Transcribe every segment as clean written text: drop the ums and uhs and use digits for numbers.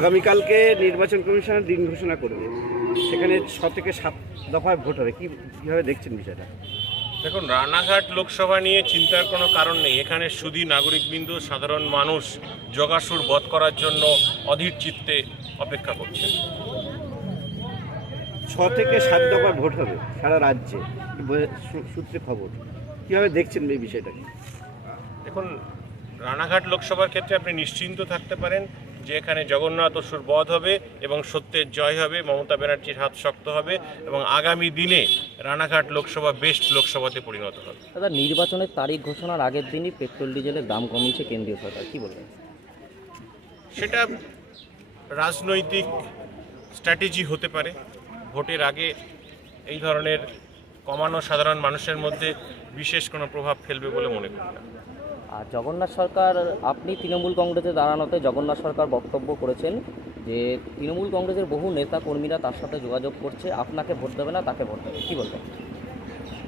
আগামীকালকে নির্বাচন কমিশনের দিন ঘোষণা করবে, সেখানে 6 থেকে 7 দফায় ভোট হবে, কীভাবে দেখছেন বিষয়টা? দেখুন, রানাঘাট লোকসভা নিয়ে চিন্তার কোনো কারণ নেই। এখানে শুধু নাগরিকবৃন্দ, সাধারণ মানুষ জগাসুর বধ করার জন্য অধীর চিত্তে অপেক্ষা করছেন। 6 থেকে 7 দফায় ভোট হবে সারা রাজ্যে, সূত্রে খবর। কীভাবে দেখছেন এই বিষয়টাকে? দেখুন, রানাঘাট লোকসভার ক্ষেত্রে আপনি নিশ্চিন্ত থাকতে পারেন যে এখানে জগন্নাথ অসুর বধ হবে এবং সত্যের জয় হবে, মমতা ব্যানার্জির হাত শক্ত হবে এবং আগামী দিনে রানাঘাট লোকসভা বেস্ট লোকসভাতে পরিণত হবে। দাদা, নির্বাচনের তারিখ ঘোষণার আগের দিনই পেট্রোল ডিজেলের দাম কমিয়েছে কেন্দ্রীয় সরকার, কি বলবেন? সেটা রাজনৈতিক স্ট্র্যাটেজি হতে পারে। ভোটের আগে এই ধরনের কমানো সাধারণ মানুষের মধ্যে বিশেষ কোনো প্রভাব ফেলবে বলে মনে করি না। আর জগন্নাথ সরকার, আপনি তৃণমূল কংগ্রেসে দাঁড়ানোতে জগন্নাথ সরকার বক্তব্য করেছেন যে তৃণমূল কংগ্রেসের বহু নেতা কর্মীরা তার সাথে যোগাযোগ করছে, আপনাকে ভোট দেবে না, তাকে ভোট দেবে, কী বলবেন?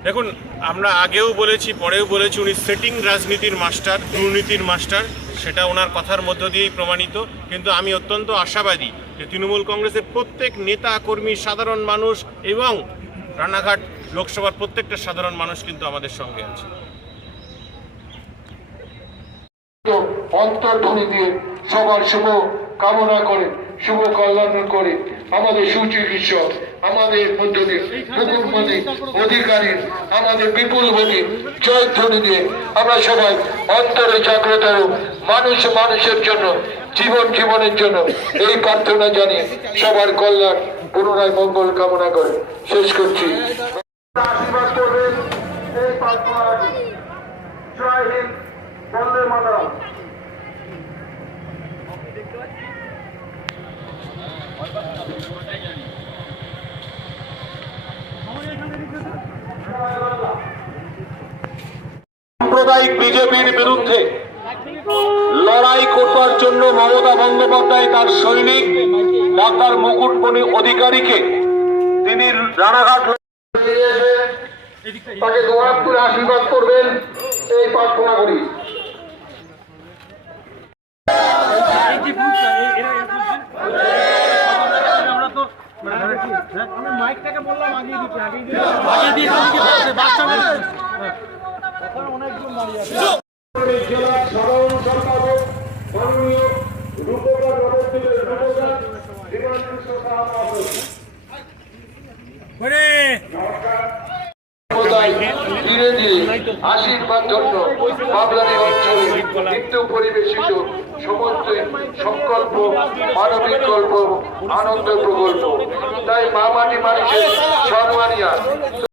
দেখুন, আমরা আগেও বলেছি, পরেও বলেছি, উনি সেটিং রাজনীতির মাস্টার, দুর্নীতির মাস্টার, সেটা ওনার কথার মধ্য দিয়েই প্রমাণিত। কিন্তু আমি অত্যন্ত আশাবাদী যে তৃণমূল কংগ্রেসের প্রত্যেক নেতা কর্মী, সাধারণ মানুষ এবং রানাঘাট লোকসভার প্রত্যেকটা সাধারণ মানুষ কিন্তু আমাদের সঙ্গে আছে। অন্তর্ধ্বনি দিয়ে সবার শুভ কামনা করে, শুভ কল্যাণ করে আমাদের সুচিকিৎসক, আমাদের মধ্য দিয়ে মুকুটমণি অধিকারী, আমাদের বিপুল ভূমি জয়ধ্বনি দিয়ে আমরা সবাই অন্তরে জাগ্রত মানুষের জন্য, জীবনের জন্য এই প্রার্থনা জানিয়ে সবার কল্যাণ, পুনরায় মঙ্গল কামনা করে শেষ করছি। আশীর্বাদ করবেন এই প্রার্থনা। জয় হিন্দ, বন্দে মাতরম। সাম্প্রদায়িক বিজেপির বিরুদ্ধে লড়াই করবার জন্য মমতা বন্দ্যোপাধ্যায় তার সৈনিক ডাক্তার মুকুটমণি অধিকারীকে তিনি রানাঘাট তাকে দোয়াত করে আশীর্বাদ করবেন এই প্রার্থনা করি। মাইকটাকে বললাম আগে দিতে অনেকজন দাঁড়িয়ে আছে। জেলার সাধারণ সম্পাদক মাননীয় রূপকার ধীরে ধীরে আশীর্বাদ ধন্য বাবলানি অঞ্চলে নিত্য পরিবেশিত সমস্ত সংকল্প, মানবিক কল্প, আনন্দ প্রকল্প। তাই মা মাটি মানুষের সম্মানিয়া